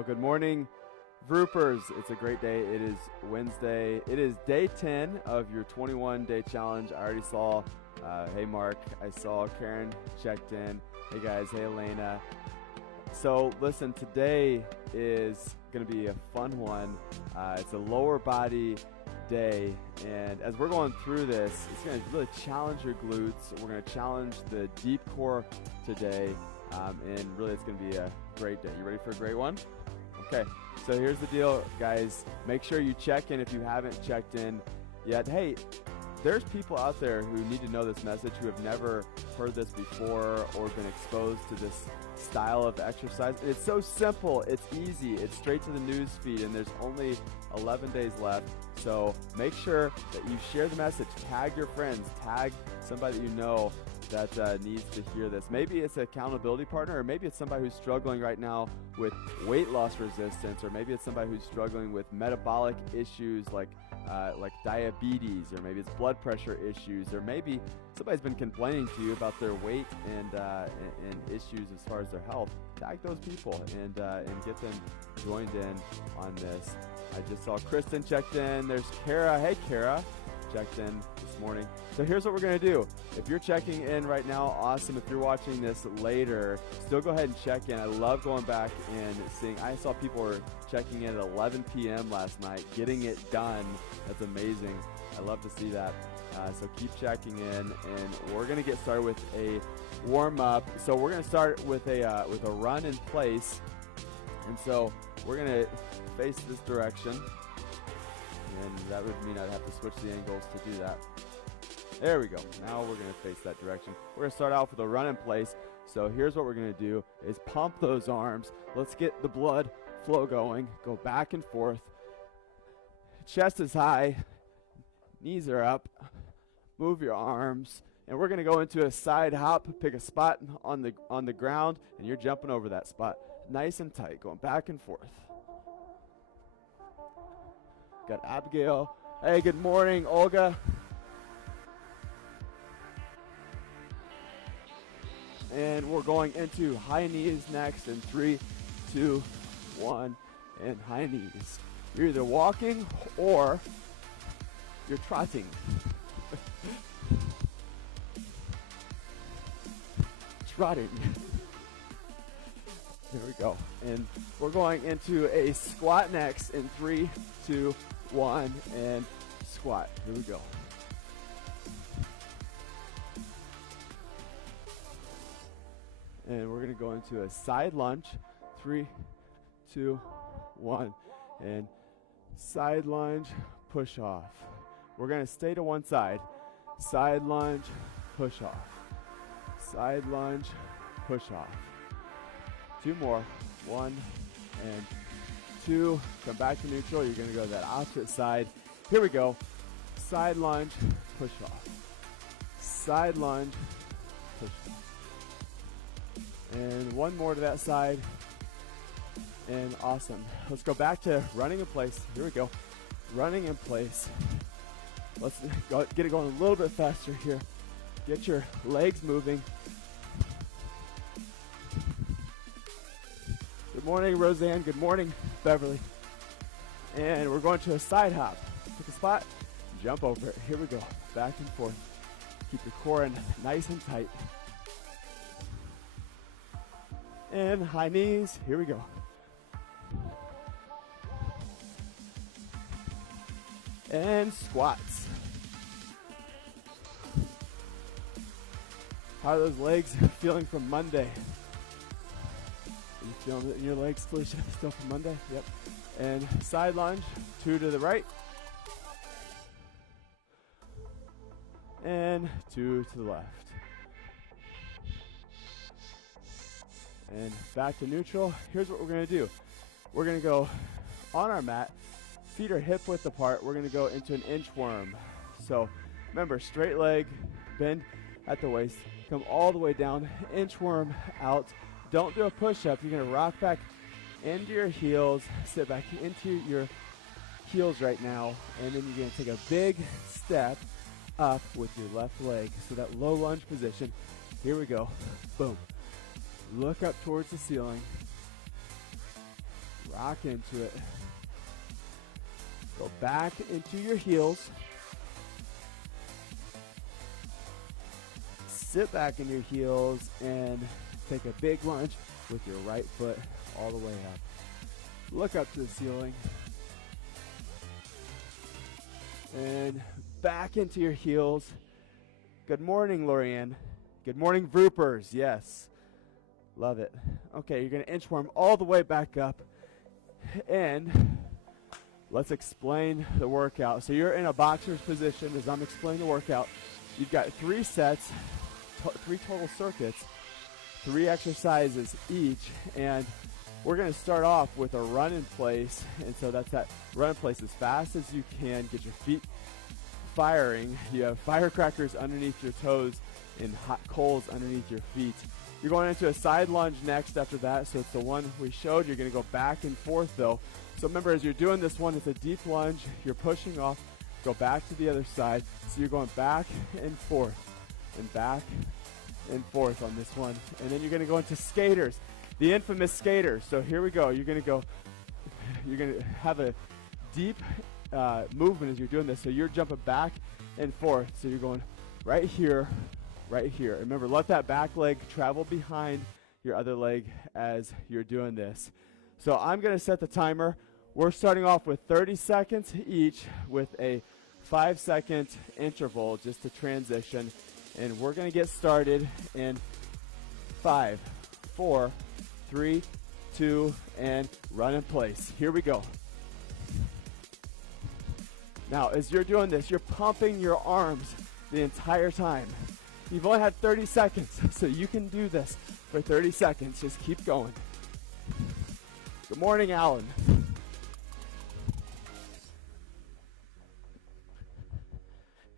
Well, good morning, Vroopers. It's a great day. It is Wednesday. It is day 10 of your 21-day challenge. I already saw, hey, Mark. I saw Karen checked in. Hey, guys. Hey, Elena. So, listen, today is going to be a fun one. It's a lower body day, and as we're going through this, it's going to really challenge your glutes. We're going to challenge the deep core today, and really it's going to be a great day. You ready for a great one? Okay, so here's the deal, guys. Make sure you check in if you haven't checked in yet. Hey, there's people out there who need to know this message, who have never heard this before or been exposed to this style of exercise. And it's so simple, it's easy, it's straight to the news feed, and there's only 11 days left. So make sure that you share the message, tag your friends, tag somebody that you know that needs to hear this. Maybe it's an accountability partner, or maybe it's somebody who's struggling right now with weight loss resistance, or maybe it's somebody who's struggling with metabolic issues like diabetes, or maybe it's blood pressure issues, or maybe somebody's been complaining to you about their weight and issues as far as their health. Tag those people and get them joined in on this. I just saw Kristen checked in. There's Kara. Hey, Kara, checked in this morning. So here's what we're going to do. If you're checking in right now, awesome. If you're watching this later, still go ahead and check in. I love going back and seeing. I saw people were checking in at 11 p.m. last night, getting it done. That's amazing. I love to see that. So keep checking in, and we're going to get started with a warm-up. So we're going to start with a run in place. And so we're going to face this direction, and that would mean I'd have to switch the angles to do that. There we go. Now we're going to face that direction. We're going to start off with a run in place. So here's what we're going to do is pump those arms. Let's get the blood flow going. Go back and forth. Chest is high. Knees are up. Move your arms. And we're going to go into a side hop. Pick a spot on the ground, and you're jumping over that spot. Nice and tight, going back and forth. Got Abigail. Hey, good morning, Olga. And we're going into high knees next in 3, 2, 1, and high knees. You're either walking or you're trotting. Trotting. There we go. And we're going into a squat next in 3, 2, 1, and squat. Here we go. And we're going to go into a side lunge. 3, 2, 1, and side lunge, push off. We're going to stay to one side. Side lunge, push off. Side lunge, push off. 2 more. 1 and 2. Come back to neutral. You're going to go to that opposite side. Here we go. Side lunge, push off. Side lunge, push off. And 1 more to that side. And awesome. Let's go back to running in place. Here we go. Running in place. Let's get it going a little bit faster here. Get your legs moving. Good morning, Roseanne. Good morning, Beverly. And we're going to a side hop. Pick a spot, jump over it. Here we go. Back and forth. Keep your core in nice and tight. And high knees. Here we go. And squats. How are those legs feeling from Monday? Are you feeling it in your legs, Felicia? Still from Monday? Yep. And side lunge, 2 to the right. And 2 to the left. And back to neutral. Here's what we're going to do. We're going to go on our mat. Feet are hip width apart. We're going to go into an inchworm. So remember, straight leg, bend at the waist. Come all the way down, inchworm out. Don't do a push-up. You're going to rock back into your heels, sit back into your heels right now, and then you're going to take a big step up with your left leg. So that low lunge position. Here we go. Boom. Look up towards the ceiling. Rock into it. Go back into your heels. Sit back in your heels and take a big lunge with your right foot all the way up. Look up to the ceiling. And back into your heels. Good morning, Lorianne. Good morning, Vroopers. Yes. Love it. Okay, you're going to inchworm all the way back up. And let's explain the workout. So you're in a boxer's position as I'm explaining the workout. You've got 3 sets, 3 total circuits, 3 exercises each, and we're going to start off with a run in place. And so that's that run in place as fast as you can. Get your feet firing. You have firecrackers underneath your toes and hot coals underneath your feet. You're going into a side lunge next after that, so it's the one we showed. You're going to go back and forth, though. So remember, as you're doing this one, it's a deep lunge. You're pushing off. Go back to the other side. So you're going back and forth and back and forth on this one. And then you're going to go into skaters, the infamous skaters. So here we go. You're going to have a deep movement as you're doing this. So you're jumping back and forth. So you're going right here, right here. Remember, let that back leg travel behind your other leg as you're doing this. So I'm going to set the timer. We're starting off with 30 seconds each with a 5-second interval just to transition. And we're going to get started in 5, 4, 3, 2, and run in place. Here we go. Now, as you're doing this, you're pumping your arms the entire time. You've only had 30 seconds, so you can do this for 30 seconds. Just keep going. Good morning, Alan.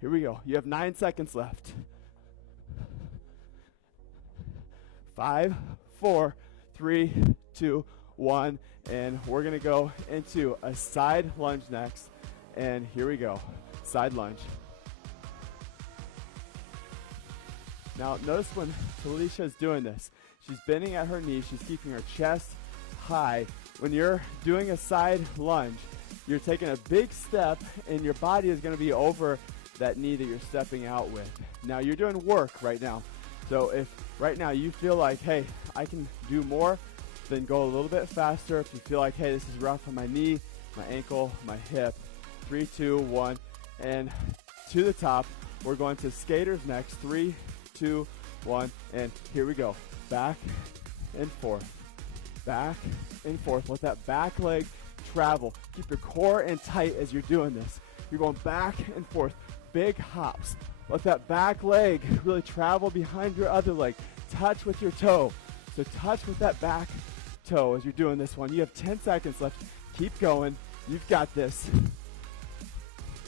Here we go. You have 9 seconds left. 5, 4, 3, 2, 1, and we're going to go into a side lunge next. And here we go. Side lunge. Now, notice when Talisha is doing this, she's bending at her knee. She's keeping her chest high. When you're doing a side lunge, you're taking a big step, and your body is going to be over that knee that you're stepping out with. Now, you're doing work right now. So if right now you feel like, hey, I can do more, then go a little bit faster. If you feel like, hey, this is rough on my knee, my ankle, my hip. 3, 2, 1, and to the top. We're going to skaters next. 3, 2, 1, and here we go. Back and forth. Back and forth. Let that back leg travel. Keep your core in tight as you're doing this. You're going back and forth. Big hops. Let that back leg really travel behind your other leg. Touch with your toe. So touch with that back toe as you're doing this one. You have 10 seconds left. Keep going. You've got this.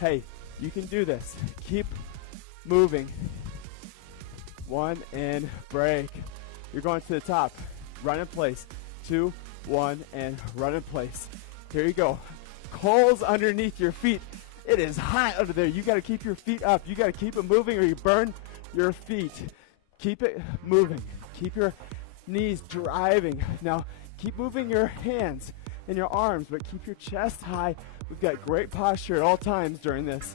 Hey, you can do this. Keep moving. 1 and break. You're going to the top. Run in place. 2, 1, and run in place. Here you go. Coals underneath your feet. It is hot under there. You got to keep your feet up. You got to keep it moving or you burn your feet. Keep it moving. Keep your knees driving. Now, keep moving your hands and your arms, but keep your chest high. We've got great posture at all times during this.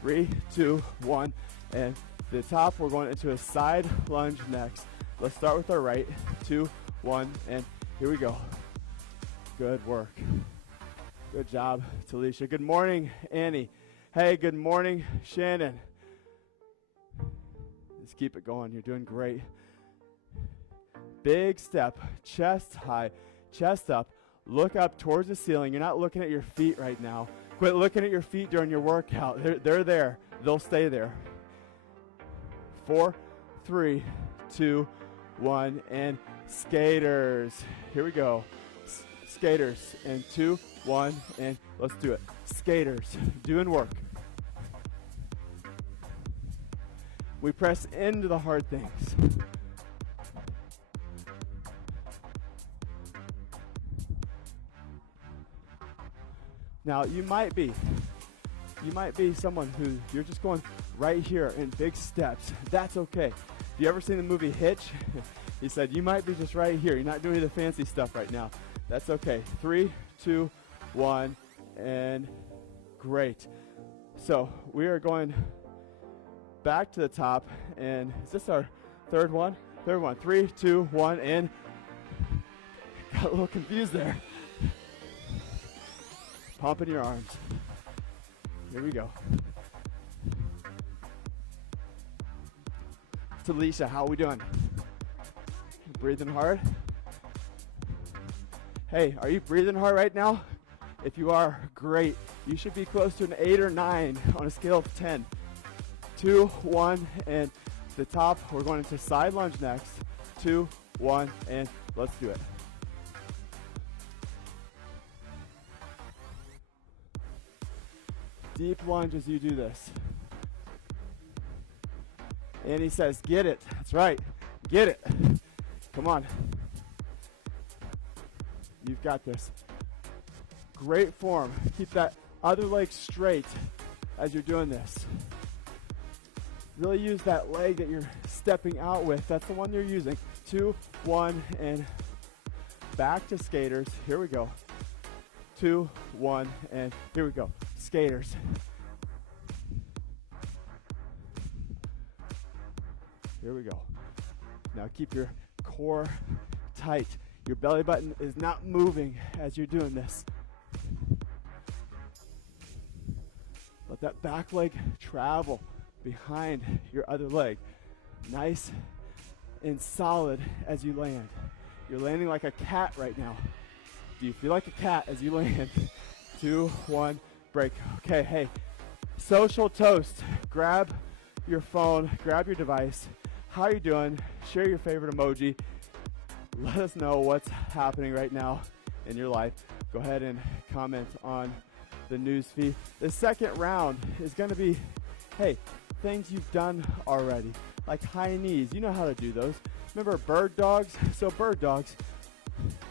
Three, 2, 1, and the top, we're going into a side lunge next. Let's start with our right. 2, 1, and here we go. Good work. Good job, Talisha. Good morning, Annie. Hey, good morning, Shannon. Just keep it going. You're doing great. Big step, chest high, chest up. Look up towards the ceiling. You're not looking at your feet right now. Quit looking at your feet during your workout. They're there. They'll stay there. 4, 3, 2, 1, and skaters. Here we go. Skaters. And 2, 1, and let's do it. Skaters. Doing work. We press into the hard things. Now, you might be someone who you're just going right here in big steps. That's okay. If you ever seen the movie Hitch, he said, you might be just right here. You're not doing any of the fancy stuff right now. That's okay. 3, 2, 1, and great. So we are going back to the top, and is this our third one? Third one. 3, 2, 1, and got a little confused there. Pumping your arms. Here we go. Talisha, how are we doing? Breathing hard? Hey, are you breathing hard right now? If you are, great. You should be close to an 8 or 9 on a scale of 10. 2, 1, and the top. We're going into side lunge next. 2, 1, and let's do it. Deep lunge as you do this. And he says, get it. That's right. Get it. Come on. You've got this. Great form. Keep that other leg straight as you're doing this. Really use that leg that you're stepping out with. That's the one you're using. 2, 1, and back to skaters. Here we go. 2, 1, and here we go. Skaters. Here we go. Now keep your core tight. Your belly button is not moving as you're doing this. Let that back leg travel behind your other leg. Nice and solid as you land. You're landing like a cat right now. Do you feel like a cat as you land? 2, 1, break. Okay, hey, social toast. Grab your phone, grab your device. How are you doing? Share your favorite emoji. Let us know what's happening right now in your life. Go ahead and comment on the news feed. The second round is going to be, hey, things you've done already, like high knees. You know how to do those. Remember bird dogs? So bird dogs,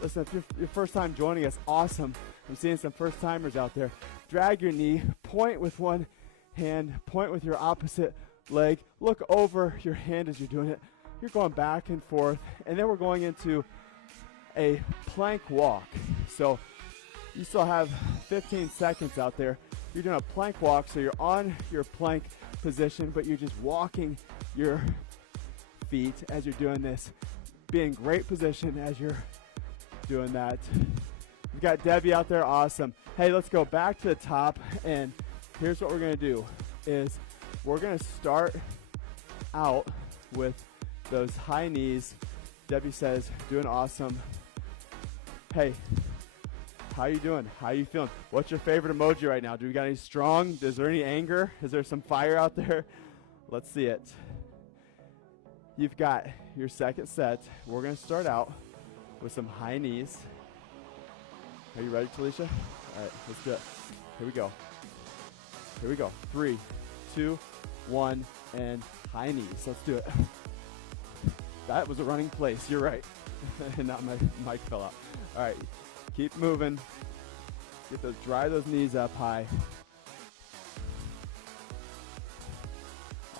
listen, if you're your first time joining us, awesome. I'm seeing some first timers out there. Drag your knee, point with one hand, point with your opposite leg, look over your hand as you're doing it. You're going back and forth, and then we're going into a plank walk. So you still have 15 seconds out there. You're doing a plank walk, so you're on your plank position, but you're just walking your feet as you're doing this. Be in great position as you're doing that. We've got Debbie out there, awesome. Hey, let's go back to the top, and here's what we're gonna do is we're gonna start out with those high knees. Debbie says, doing awesome. Hey, how you doing? How you feeling? What's your favorite emoji right now? Do we got any strong? Is there any anger? Is there some fire out there? Let's see it. You've got your second set. We're gonna start out with some high knees. Are you ready, Talisha? All right, let's do it. Here we go. Here we go. 3, 2, 1, and high knees. Let's do it. That was a running place. You're right. Not my mic fell out. All right, keep moving. Get those, drive those knees up high.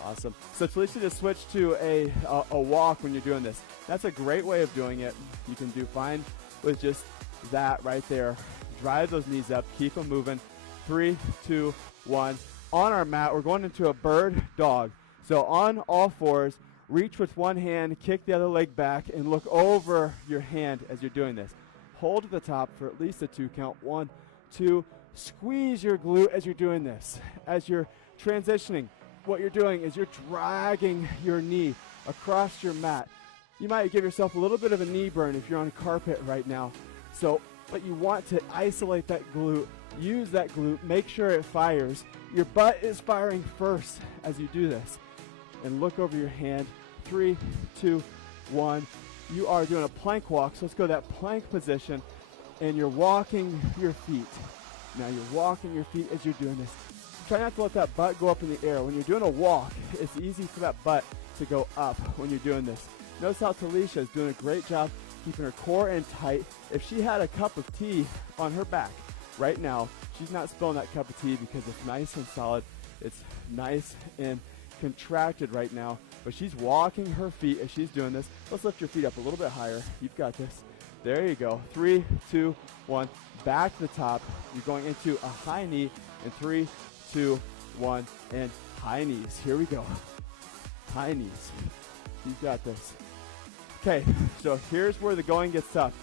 Awesome. So Talisha just switched to a walk when you're doing this. That's a great way of doing it. You can do fine with just that right there. Drive those knees up. Keep them moving. 3, 2, 1. On our mat, we're going into a bird dog. So on all fours, reach with one hand, kick the other leg back, and look over your hand as you're doing this. Hold at the top for at least a 2 count. 1, 2. Squeeze your glute as you're doing this. As you're transitioning, what you're doing is you're dragging your knee across your mat. You might give yourself a little bit of a knee burn if you're on carpet right now. So, but you want to isolate that glute, use that glute, make sure it fires. Your butt is firing first as you do this. And look over your hand. 3, 2, 1. You are doing a plank walk, so let's go to that plank position, and you're walking your feet. Now you're walking your feet as you're doing this. Try not to let that butt go up in the air. When you're doing a walk, it's easy for that butt to go up when you're doing this. Notice how Talisha is doing a great job keeping her core in tight. If she had a cup of tea on her back right now, she's not spilling that cup of tea because it's nice and solid. It's nice and contracted right now, but she's walking her feet as she's doing this. Let's lift your feet up a little bit higher. You've got this. There you go. 3, 2, 1. Back to the top. You're going into a high knee in 3, 2, 1, and high knees. Here we go. High knees. You've got this. Okay, so here's where the going gets tough.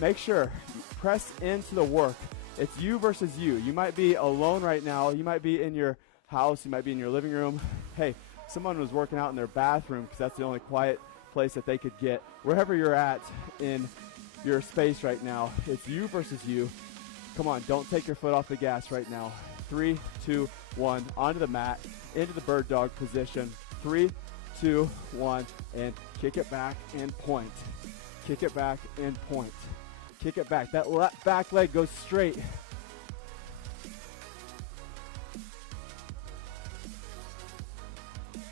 Make sure you press into the work. It's you versus you. You might be alone right now. You might be in your house. You might be in your living room. Hey, someone was working out in their bathroom because that's the only quiet place that they could get. Wherever you're at in your space right now, it's you versus you. Come on, don't take your foot off the gas right now. 3, 2, 1, onto the mat, into the bird dog position. 3, 2, 1, and kick it back and point. Kick it back and point. Kick it back. That back leg goes straight.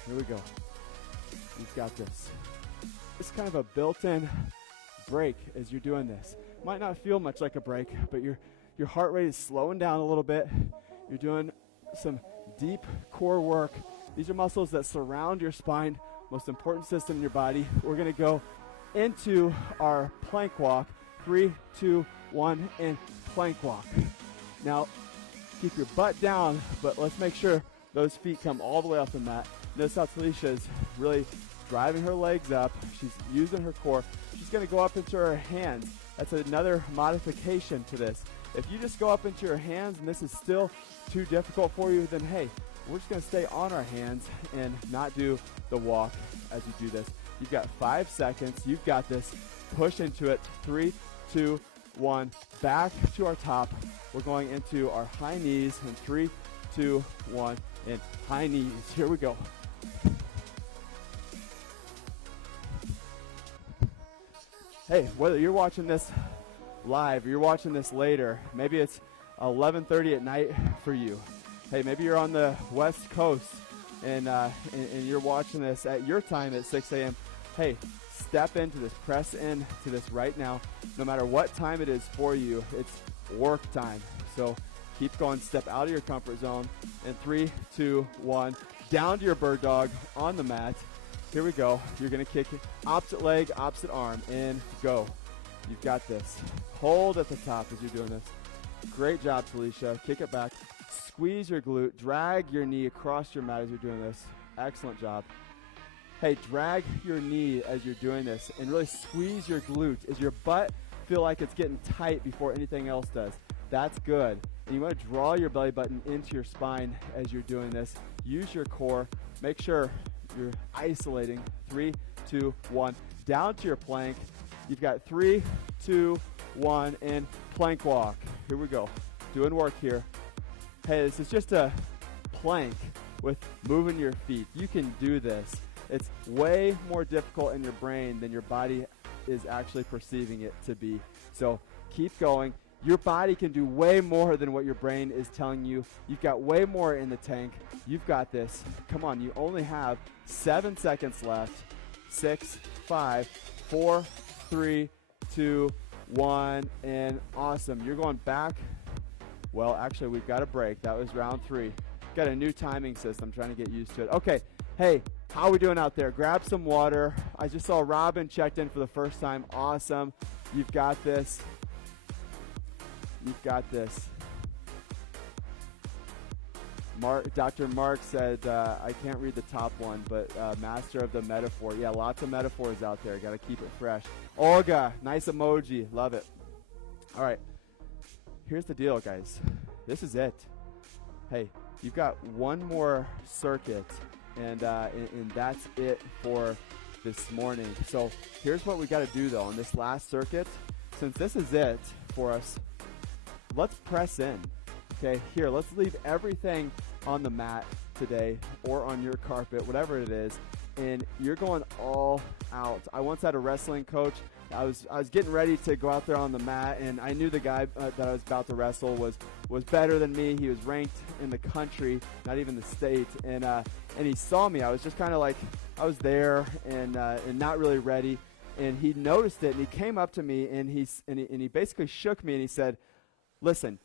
Here we go. You've got this. It's kind of a built-in break as you're doing this. Might not feel much like a break, but your heart rate is slowing down a little bit. You're doing some deep core work. These are muscles that surround your spine, most important system in your body. We're going to go into our plank walk. 3, 2, 1, and plank walk. Now, keep your butt down, but let's make sure those feet come all the way off the mat. Notice how Talisha is really driving her legs up. She's using her core. She's going to go up into her hands. That's another modification to this. If you just go up into your hands and this is still too difficult for you, then hey, we're just going to stay on our hands and not do the walk as you do this. You've got 5 seconds. You've got this. Push into it. 3, 2, 1. Back to our top. We're going into our high knees in 3, 2, 1, and high knees. Here we go. Hey, whether you're watching this live or you're watching this later, maybe it's 11:30 at night for you. Hey, maybe you're on the West Coast and you're watching this at your time at 6 a.m. Hey, step into this, press into this right now. No matter what time it is for you, it's work time. So keep going, step out of your comfort zone. In 3, 2, 1, down to your bird dog on the mat. Here we go. You're going to kick it. Opposite leg, opposite arm, and go. You've got this. Hold at the top as you're doing this. Great job, Talisha. Kick it back. Squeeze your glute. Drag your knee across your mat as you're doing this. Excellent job. Hey, drag your knee as you're doing this and really squeeze your glute. Does your butt feel like it's getting tight before anything else does? That's good. And you want to draw your belly button into your spine as you're doing this. Use your core. Make sure you're isolating. 3, 2, 1. Down to your plank. You've got 3, 2, 1, and plank walk. Here we go. Doing work here. Hey, this is just a plank with moving your feet. You can do this. It's way more difficult in your brain than your body is actually perceiving it to be. So keep going. Your body can do way more than what your brain is telling you. You've got way more in the tank. You've got this. Come on, you only have 7 seconds left. 6, 5, 4, 3, 2, 1, and awesome. You're going back. Well, actually, we've got a break. That was round 3. Got a new timing system, trying to get used to it. Okay, hey, how are we doing out there? Grab some water. I just saw Robin checked in for the first time. Awesome. You've got this. You've got this. Dr. Mark said, I can't read the top one, but master of the metaphor. Yeah, lots of metaphors out there. Got to keep it fresh. Olga, nice emoji. Love it. All right. Here's the deal, guys. This is it. Hey, you've got one more circuit, and that's it for this morning. So here's what we got to do, though, on this last circuit. Since this is it for us, let's press in. Okay, here, let's leave everything on the mat today or on your carpet, whatever it is, and you're going all out. I once had a wrestling coach. I was getting ready to go out there on the mat, and I knew the guy that I was about to wrestle was better than me. He was ranked in the country, not even the state, and he saw me. I was just kind of like, I was there and not really ready, and he noticed it, and he came up to me, and he basically shook me, and he said, "Listen,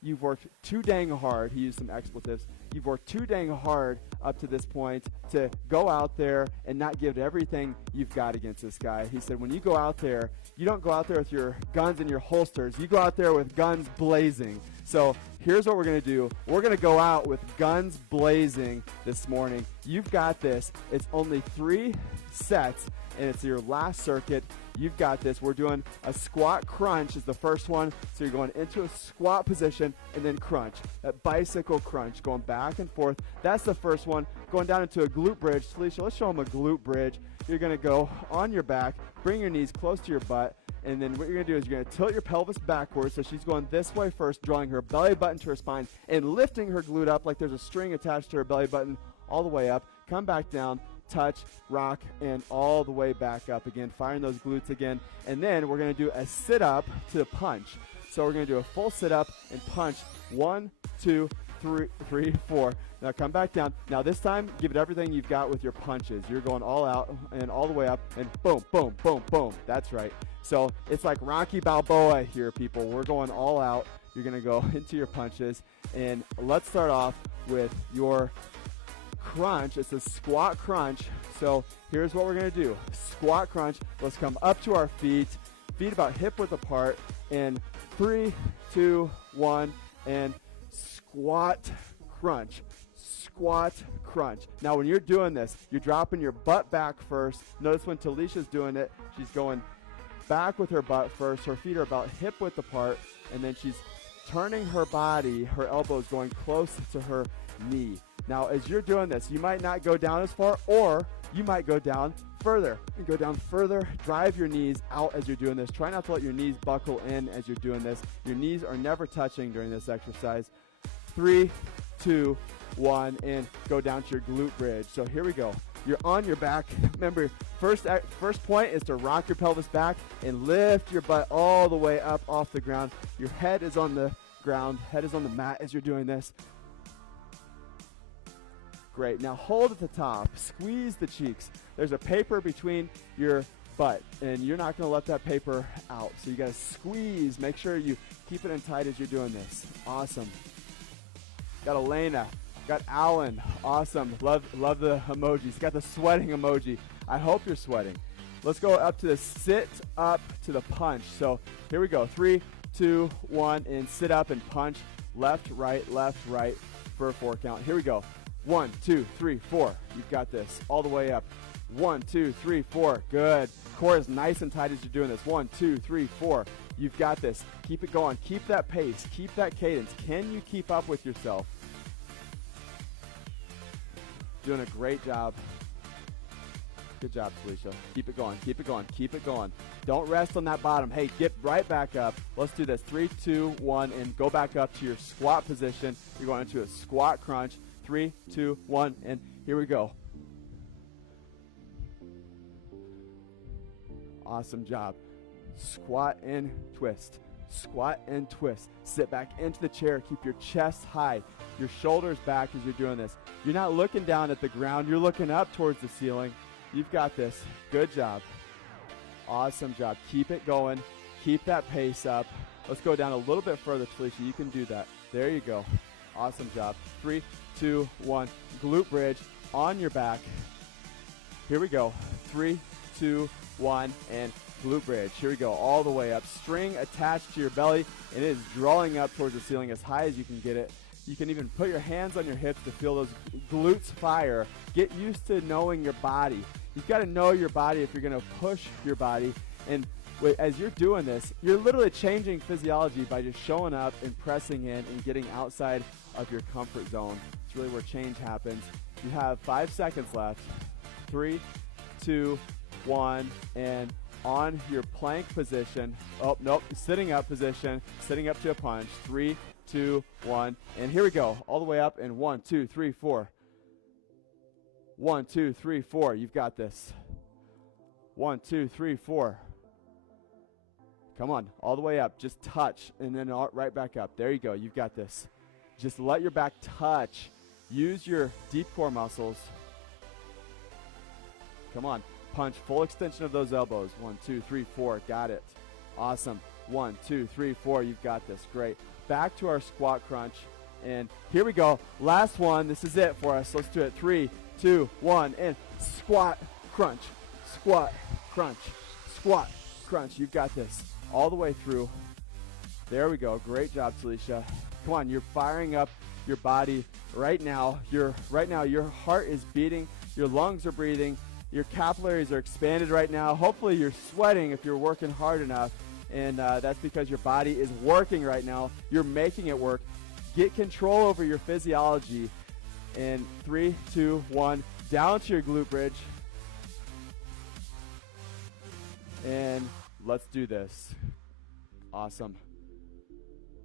you've worked too dang hard." He used some expletives. "You've worked too dang hard. up to this point to go out there and not give everything you've got against this guy. He said, when you go out there, you don't go out there with your guns in your holsters. You go out there with guns blazing. So here's what we're going to do. We're going to go out with guns blazing this morning. You've got this. It's only 3 sets, and it's your last circuit. You've got this. We're doing a squat crunch is the first one. So you're going into a squat position and then crunch. That bicycle crunch, going back and forth. That's the first one. Going down into a glute bridge. Felicia, let's show them a glute bridge. You're going to go on your back, bring your knees close to your butt, and then what you're going to do is you're going to tilt your pelvis backwards. So she's going this way first, drawing her belly button to her spine and lifting her glute up like there's a string attached to her belly button all the way up. Come back down. Touch, rock, and all the way back up again, firing those glutes again. And then we're going to do a sit-up to punch. So we're going to do a full sit-up and punch. 1, 2, 3, 4. Now come back down. Now this time, give it everything you've got with your punches. You're going all out and all the way up, and boom, boom, boom, boom. That's right. So it's like Rocky Balboa here, people. We're going all out. You're going to go into your punches. And let's start off with your crunch. It's a squat crunch. So here's what we're going to do. Squat crunch. Let's come up to our feet about hip width apart, and 3, 2, 1, and squat crunch. Squat crunch. Now when you're doing this, you're dropping your butt back first. Notice when Talisha's doing it, she's going back with her butt first. Her feet are about hip width apart, and then she's turning her body, her elbows going close to her knee. Now, as you're doing this, you might not go down as far, or you might go down further. And go down further, drive your knees out as you're doing this. Try not to let your knees buckle in as you're doing this. Your knees are never touching during this exercise. 3, 2, 1, and go down to your glute bridge. So here we go. You're on your back. Remember, first point is to rock your pelvis back and lift your butt all the way up off the ground. Your head is on the ground. Head is on the mat as you're doing this. Great. Now hold at the top. Squeeze the cheeks. There's a paper between your butt, and you're not going to let that paper out. So you got to squeeze. Make sure you keep it in tight as you're doing this. Awesome. Got Elena. Got Alan. Awesome. Love the emojis. Got the sweating emoji. I hope you're sweating. Let's go up to the sit up to the punch. So here we go. 3, 2, 1, and sit up and punch. Left, right for a 4 count. Here we go. 1, 2, 3, 4. You've got this. All the way up. 1, 2, 3, 4. Good. Core is nice and tight as you're doing this. 1, 2, 3, 4. You've got this. Keep it going. Keep that pace. Keep that cadence. Can you keep up with yourself? Doing a great job. Good job, Felicia. Keep it going. Keep it going. Keep it going. Don't rest on that bottom. Hey, get right back up. Let's do this. 3, 2, 1, and go back up to your squat position. You're going into a squat crunch. 3, 2, 1, and here we go. Awesome job. Squat and twist. Squat and twist. Sit back into the chair. Keep your chest high. Your shoulders back as you're doing this. You're not looking down at the ground. You're looking up towards the ceiling. You've got this. Good job. Awesome job. Keep it going. Keep that pace up. Let's go down a little bit further, Felicia. You can do that. There you go. Awesome job. 3, 2, 1. Glute bridge on your back. Here we go. 3, 2, 1, and glute bridge. Here we go. All the way up. String attached to your belly, and it is drawing up towards the ceiling as high as you can get it. You can even put your hands on your hips to feel those glutes fire. Get used to knowing your body. You've got to know your body if you're going to push your body. And as you're doing this, you're literally changing physiology by just showing up and pressing in and getting outside of your comfort zone. It's really where change happens. You have 5 seconds left. 3, 2, 1, and on your plank position. Oh, nope. Sitting up position. Sitting up to a punch. 3, 2, 1, and here we go. All the way up, and 1, 2, 3, 4. 1, 2, 3, 4. You've got this. 1, 2, 3, 4. Come on, all the way up. Just touch, and then right back up. There you go. You've got this. Just let your back touch. Use your deep core muscles. Come on. Punch. Full extension of those elbows. 1, 2, 3, 4. Got it. Awesome. 1, 2, 3, 4. You've got this. Great. Back to our squat crunch. And here we go. Last one. This is it for us. Let's do it. 3, 2, 1, and squat, crunch, squat, crunch, squat, crunch. You've got this all the way through. There we go. Great job, Talisha. Come on, you're firing up your body right now. Your heart is beating. Your lungs are breathing. Your capillaries are expanded right now. Hopefully you're sweating if you're working hard enough. And that's because your body is working right now. You're making it work. Get control over your physiology. And 3, 2, 1, down to your glute bridge. And let's do this. Awesome.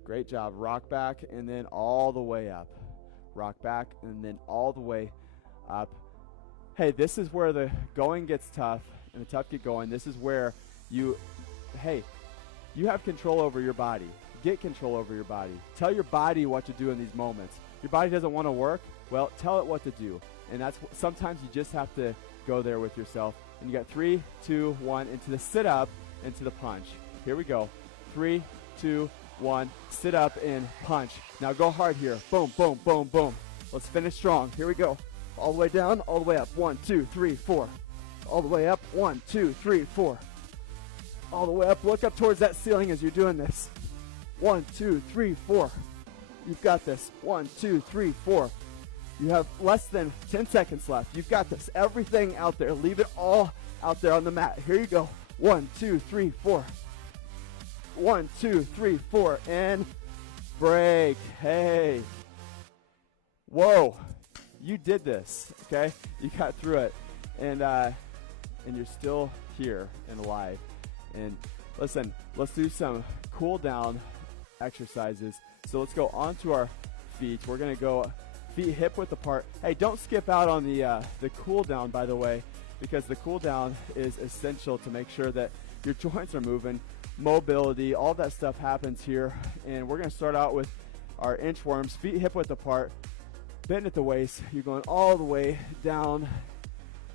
Great job. Rock back and then all the way up. Rock back and then all the way up. Hey, this is where the going gets tough and the tough get going. This is where you have control over your body. Get control over your body. Tell your body what to do in these moments. Your body doesn't want to work. Well, tell it what to do. And that's sometimes you just have to go there with yourself. And you got 3, 2, 1 into the sit up, into the punch. Here we go. 3, 2, 1, sit up and punch. Now go hard here. Boom, boom, boom, boom. Let's finish strong. Here we go. All the way down, all the way up. 1, 2, 3, 4. All the way up. 1, 2, 3, 4. All the way up. Look up towards that ceiling as you're doing this. 1, 2, 3, 4. You've got this. 1, 2, 3, 4. You have less than 10 seconds left. You've got this. Everything out there. Leave it all out there on the mat. Here you go. 1, 2, 3, 4. 1, 2, 3, 4. And break. Hey. Whoa. You did this. Okay? You got through it. And you're still here and alive. And listen, let's do some cool down exercises. So let's go onto our feet. We're going to go feet hip width apart. Hey, don't skip out on the cool down, by the way, because the cool down is essential to make sure that your joints are moving, mobility, all that stuff happens here. And we're going to start out with our inchworms, feet hip width apart, bend at the waist. You're going all the way down.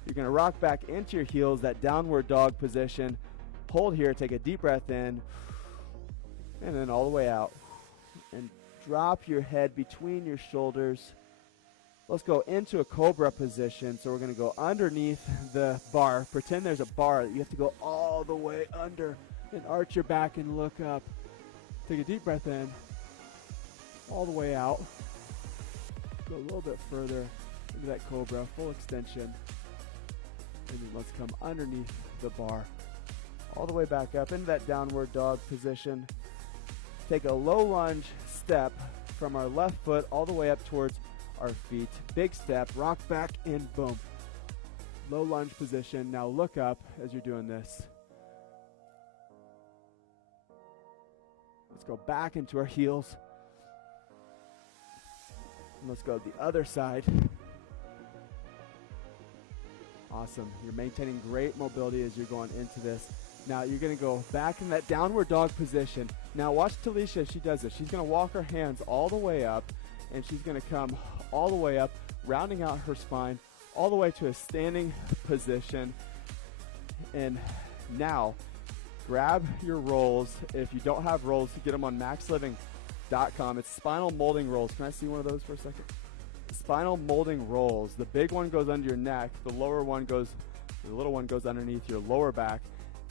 You're going to rock back into your heels, that downward dog position. Hold here, take a deep breath in, and then all the way out. And drop your head between your shoulders. Let's go into a cobra position. So we're going to go underneath the bar. Pretend there's a bar that you have to go all the way under and arch your back and look up. Take a deep breath in, all the way out. Go a little bit further into that cobra, full extension. And then let's come underneath the bar, all the way back up into that downward dog position. Take a low lunge step from our left foot all the way up towards our feet. Big step, rock back, and boom. Low lunge position. Now look up as you're doing this. Let's go back into our heels. And let's go to the other side. Awesome. You're maintaining great mobility as you're going into this. Now you're going to go back in that downward dog position. Now watch Talisha as she does this. She's going to walk her hands all the way up, and she's going to come all the way up, rounding out her spine, all the way to a standing position. And now grab your rolls. If you don't have rolls, get them on maxliving.com. It's spinal molding rolls. Can I see one of those for a second? Spinal molding rolls. The big one goes under your neck. The little one goes underneath your lower back.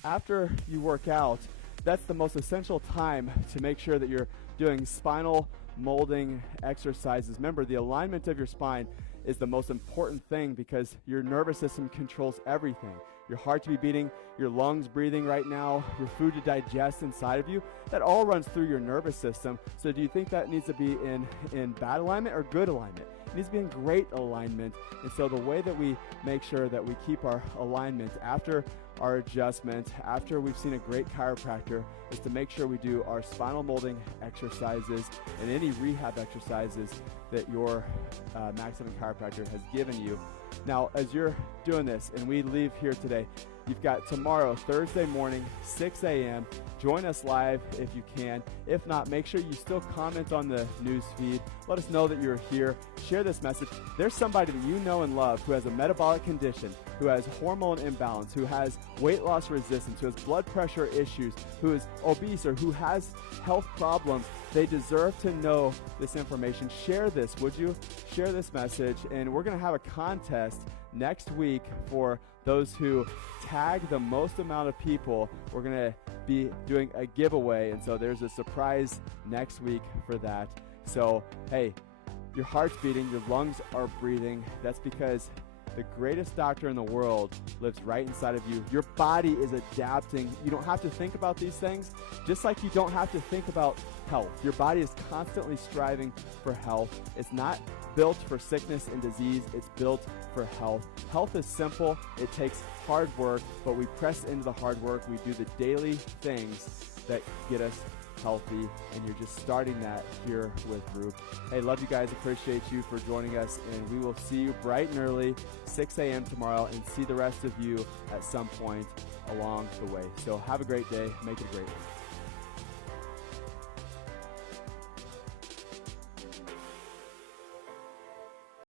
After you work out, that's the most essential time to make sure that you're doing spinal molding exercises. Remember, the alignment of your spine is the most important thing because your nervous system controls everything. Your heart to be beating, your lungs breathing right now, your food to digest inside of you, that all runs through your nervous system. So do you think that needs to be in bad alignment or good alignment? It needs to be in great alignment. And so the way that we make sure that we keep our alignment after our adjustment, after we've seen a great chiropractor, is to make sure we do our spinal molding exercises and any rehab exercises that your Max Living chiropractor has given you. Now, as you're doing this and we leave here today, you've got tomorrow, Thursday morning, 6 a.m. Join us live if you can. If not, make sure you still comment on the news feed. Let us know that you're here. Share this message. There's somebody that you know and love who has a metabolic condition who has hormone imbalance, who has weight loss resistance, who has blood pressure issues, who is obese, or who has health problems. They deserve to know this information. Share this, would you? Share this message, and we're going to have a contest next week for those who tag the most amount of people. We're going to be doing a giveaway, and so there's a surprise next week for that. So, hey, your heart's beating, your lungs are breathing. That's because the greatest doctor in the world lives right inside of you. Your body is adapting. You don't have to think about these things, just like you don't have to think about health. Your body is constantly striving for health. It's not built for sickness and disease. It's built for health. Health is simple. It takes hard work, but we press into the hard work. We do the daily things that get us healthy, and you're just starting that here with Roop. Hey, love you guys. Appreciate you for joining us, and we will see you bright and early, 6 a.m. tomorrow, and see the rest of you at some point along the way. So have a great day. Make it a great one.